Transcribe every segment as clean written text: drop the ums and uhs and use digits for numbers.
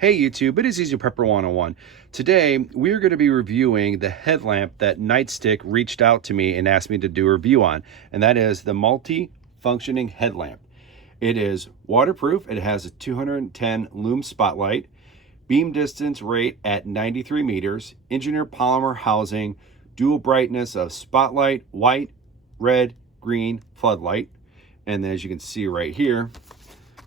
Hey YouTube, it is Easy Prepper 101. Today, we are going to be reviewing the headlamp that Nightstick reached out to me and asked me to do a review on, and that is the multi-functioning headlamp. It is waterproof, it has a 210 lume spotlight, beam distance rate at 93 meters, engineered polymer housing, dual brightness of spotlight, white, red, green, floodlight, and as you can see right here,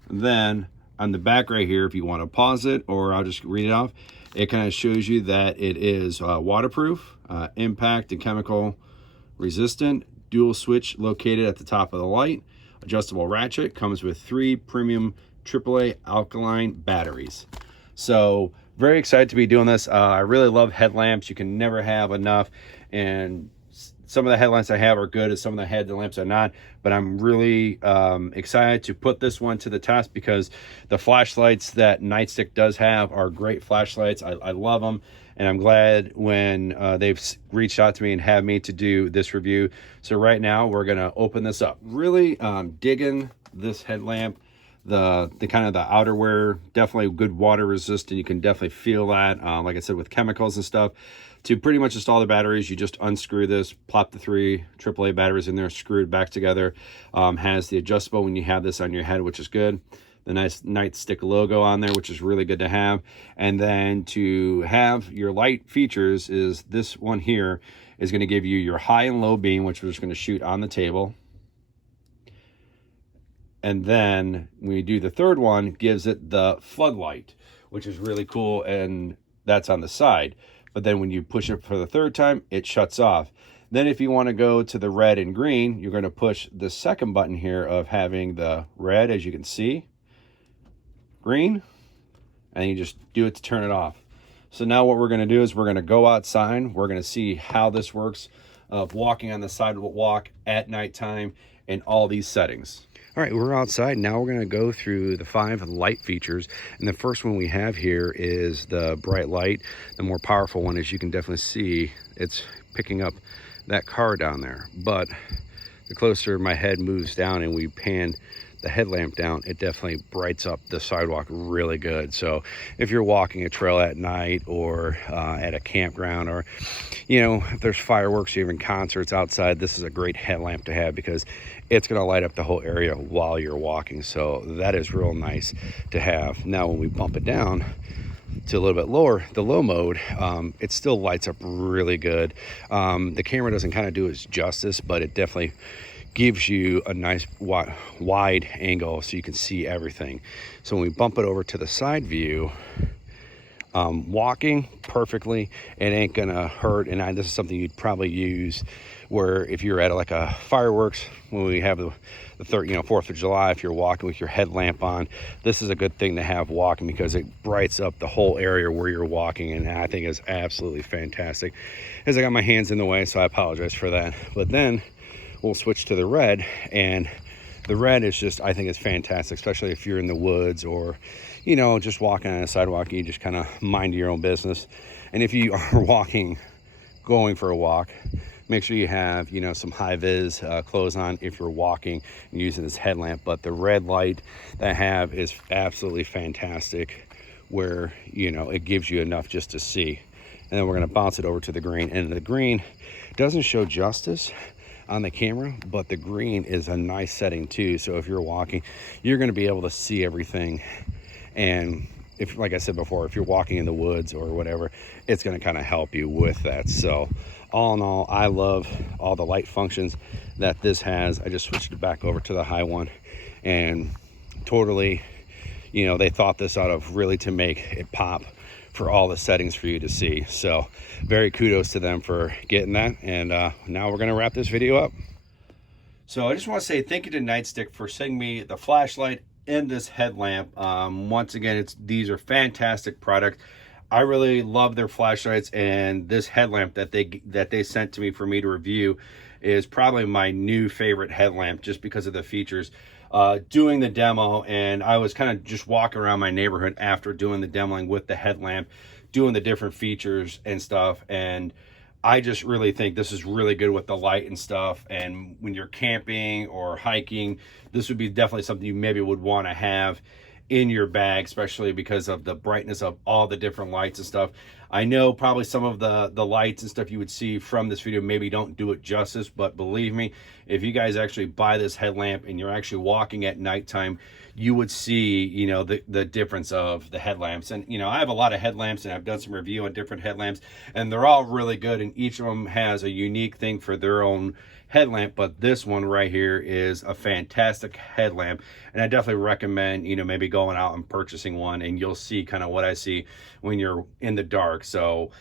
then on the back right here, if you want to pause it, or I'll just read it off, it kind of shows you that it is waterproof, impact and chemical resistant, dual switch located at the top of the light, adjustable ratchet, comes with 3 premium AAA alkaline batteries. So very excited to be doing this. I really love headlamps. You can never have enough, and some of the headlamps I have are good, and some of the headlamps are not, but I'm really excited to put this one to the test because the flashlights that Nightstick does have are great flashlights. I love them, and I'm glad when they've reached out to me and have me to do this review. So right now we're gonna open this up. Really digging this headlamp. The kind of the outerwear, definitely good water resistant. You can definitely feel that, like I said, with chemicals and stuff. To pretty much install the batteries, you just unscrew this, plop the 3 AAA batteries in there, screwed back together. Has the adjustable when you have this on your head, which is good. The nice Nightstick logo on there, which is really good to have. And then to have your light features is this one here is going to give you your high and low beam, which we're just going to shoot on the table. And then when you do the third one, gives it the floodlight, which is really cool, and that's on the side. But then when you push it for the third time, it shuts off. Then if you want to go to the red and green, you're going to push the second button here of having the red, as you can see, green, and you just do it to turn it off. So now what we're going to do is we're going to go outside. We're going to see how this works of walking on the sidewalk at nighttime in all these settings. All right, we're outside. Now we're going to go through the 5 light features. And the first one we have here is the bright light. The more powerful one, as you can definitely see, it's picking up that car down there. But the closer my head moves down and we pan the headlamp down, it definitely brights up the sidewalk really good. So if you're walking a trail at night, or at a campground, or if there's fireworks or even concerts outside, this is a great headlamp to have because it's going to light up the whole area while you're walking. So that is real nice to have. Now when we bump it down to a little bit lower, the low mode, it still lights up really good. The camera doesn't kind of do its justice, but it definitely gives you a nice wide angle so you can see everything. So when we bump it over to the side view, walking perfectly, it ain't gonna hurt. And this is something you'd probably use where if you're at like a fireworks, when we have the 4th of July, if you're walking with your headlamp on, this is a good thing to have walking because it brights up the whole area where you're walking, and I think is absolutely fantastic. As I got my hands in the way, so I apologize for that. But then we'll switch to the red, and the red is just, I think it's fantastic, especially if you're in the woods or just walking on a sidewalk. You just kind of mind your own business. And if you are going for a walk, make sure you have some high vis clothes on if you're walking and using this headlamp. But the red light that I have is absolutely fantastic, where it gives you enough just to see. And then we're going to bounce it over to the green, and the green doesn't show justice on the camera, but the green is a nice setting too. So if you're walking, you're going to be able to see everything. And if, like I said before, if you're walking in the woods or whatever, it's going to kind of help you with that. So all in all, I love all the light functions that this has. I just switched it back over to the high one, and totally, they thought this out of really to make it pop for all the settings for you to see. So very kudos to them for getting that. And now we're going to wrap this video up. So I just want to say thank you to Nightstick for sending me the flashlight and this headlamp. Once again, these are fantastic products. I really love their flashlights, and this headlamp that they sent to me for me to review is probably my new favorite headlamp just because of the features. Doing the demo, and I was kind of just walking around my neighborhood after doing the demoing with the headlamp, doing the different features and stuff, and I just really think this is really good with the light and stuff. And when you're camping or hiking, this would be definitely something you maybe would want to have in your bag, especially because of the brightness of all the different lights and stuff. I know probably some of the lights and stuff you would see from this video maybe don't do it justice, but believe me, if you guys actually buy this headlamp and you're actually walking at nighttime, you would see, you know, the difference of the headlamps. And, you know, I have a lot of headlamps and I've done some review on different headlamps, and they're all really good, and each of them has a unique thing for their own headlamp. But this one right here is a fantastic headlamp, and I definitely recommend, you know, maybe going out and purchasing one, and you'll see kind of what I see when you're in the dark. So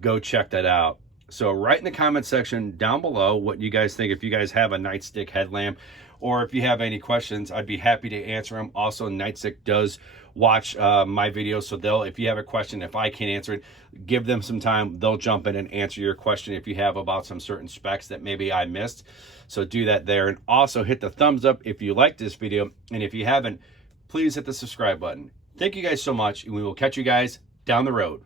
go check that out. So write in the comment section down below what you guys think, if you guys have a Nightstick headlamp, or if you have any questions, I'd be happy to answer them. Also, Nightstick does watch my videos, so if you have a question, if I can't answer it, give them some time. They'll jump in and answer your question if you have about some certain specs that maybe I missed. So do that there. And also hit the thumbs up if you like this video. And if you haven't, please hit the subscribe button. Thank you guys so much, and we will catch you guys down the road.